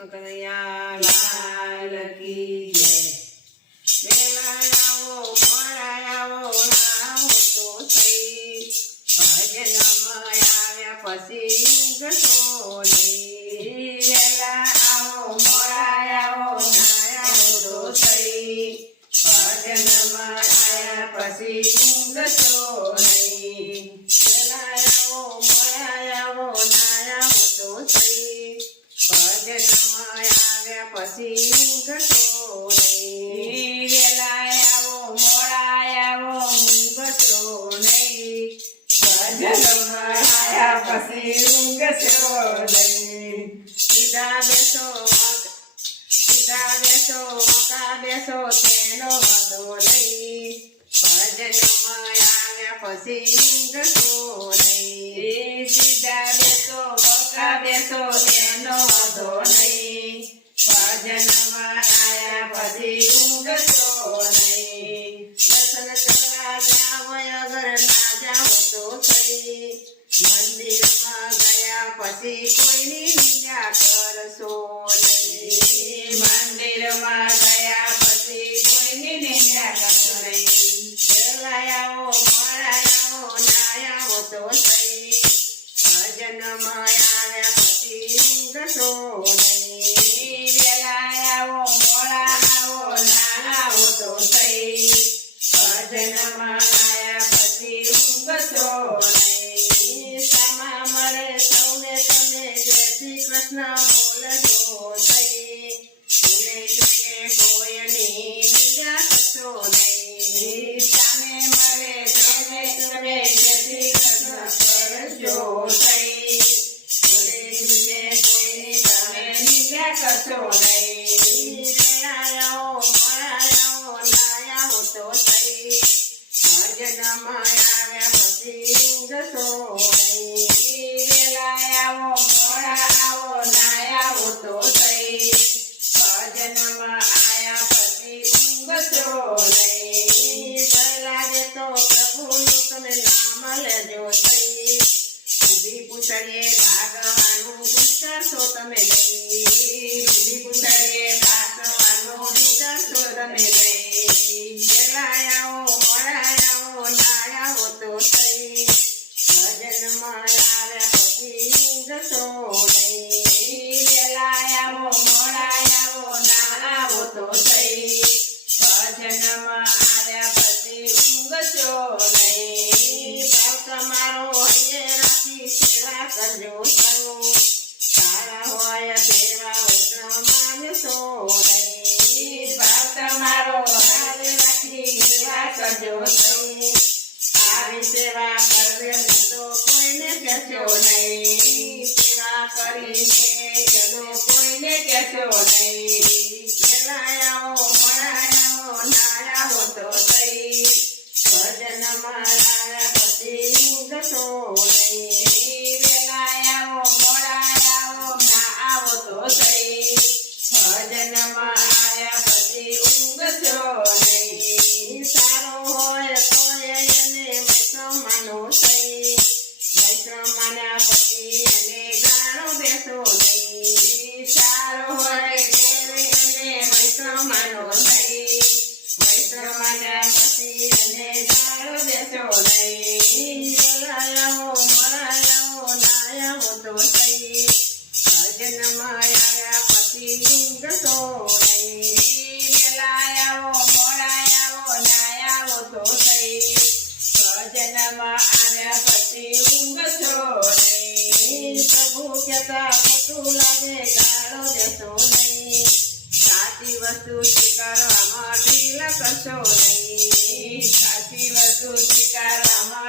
કનૈયા લાલ કી જય। વેલા આવો મોડા આવો આવો તો થઈ, ભજનમાં આવ્યા પછી ઊંઘતો નહીં। વેલા આવો મોડા આવો આવો તો થઈ, ભજનમાં આવ્યા પછી ઊંઘતો નહીં। વેલા આવો મોડા આવો આવો તો થઈ, ભજનમાં આવ્યા પછી ઊંઘતો નહીં। વેલા આવો મોડા આવો ઊંઘતો નહીં, ભજનમાં આવ્યા પછી ઊંઘતો નહીં। સીધા બેસો મોકા બેસો તેનો વાંધો નહીં, ભજનમાં આવ્યા પછી ઊંઘતો નહીં। સીધા બેસો મોકા બેસો તેનો વાંધો નહીં, ભજનમાં આવ્યા પછી ઊંઘતો નહીં। દર્શન કરવા જાવ અગર ના જાવ તો થઈ, મંદિરમાં ગયા પછી કોઈની નિંદા કરશો નહીં। મંદિરમાં ગયા પછી કોઈની નિંદા કરશો નહીં। વેલા આવો મોડા આવો ના આવો તો થઈ, ભજનમાં આવ્યા પછી ઊંઘતો નહીં। વેલા આવો મોડા આવો ના આવો તો થઈ, ભજનમાં આવ્યા પછી ઊંઘતો નહીં। સામા મળે સૌને તમે જય શ્રી કૃષ્ણ બોલજો થઈ, ભૂલે ચૂકે કોઈની નિંદા કરશો નહીં। સામે મળે સૌને તમે જય શ્રી કૃષ્ણ કરજો થઈ, ભૂલે ચૂકે કોઈની તમે નિંદા કરશો નહીં। વેલા આવો મોડા આવો ના આવો તો થઈ, ભજનમાં આવ્યા પછી ઊંઘતો નહીં। વેલા આવો મોડા આવો ના આવો તો થઈ, ભજનમાં આવ્યા પછી ઊંઘતો નહીં। ભય લાગે તો પ્રભુનું તમે નામ લેજો થઈ, ઊભી પૂછડીએ ભાગવાનું વિચારશો તમે નહીં। ઊભી પૂછડીએ ભાગવાનું વિચારશો તમે નહીં। વેલા આવો મોડા આવો ના આવો તો થઈ, ભજનમાં આવ્યા પછી ઊંઘતો નહીં। વેલા આવો મોડા આવો ના આવો તો થઈ, ભજનમાં આવ્યા પછી ઊંઘતો નહીં। ભાવ તમારો હૈયે રાખી સેવા કરજો સૌ, સારા હોય તેવા વૈષ્ણવ માનશો નહીં। ભાવ તમારો હૈયે રાખી સેવા કરજો સૌ, આવી સેવા કરવે તો કોઈને કહેશો નહીં। સેવા કરીને તો કોઈને કહેશો નહીં। વેલા આવો મોડા આવો ના આવો તો થઈ, ભજનમાં આવ્યા પછી ઊંઘતો નહીં। વેલા આવો મોડા આવો ના આવો તો થઈ, ભજનમાં આવ્યા પછી ઊંઘતો નહીં। સારો હોય તો એને વૈષ્ણવ માનો થઈ, વૈષ્ણવ માન્યા પછી એને ગાણો દેશો નહીં। સારો હોય એને વૈષ્ણવ માનો થઈ, વૈષ્ણવ માન્યા પછી એને ગાણો દેશો નહીં। વેલા આવો મોડા આવો ના આવો તો થઈ, ભજનમાં આવ્યા પછી ઊંઘતો નહીં। વેલા આવો મોડા આવો ના આવો તો થઈ, ભજનમાં આવ્યા પછી ઊંઘતો નહીં। પ્રભુ કહેતા ખોટું લાગે ગાળો દેશો નહીં, સાચી વસ્તુ સ્વીકારવામાં ઢીલ કરશો નહીં। સાચી વસ્તુ સ્વીકારવામાં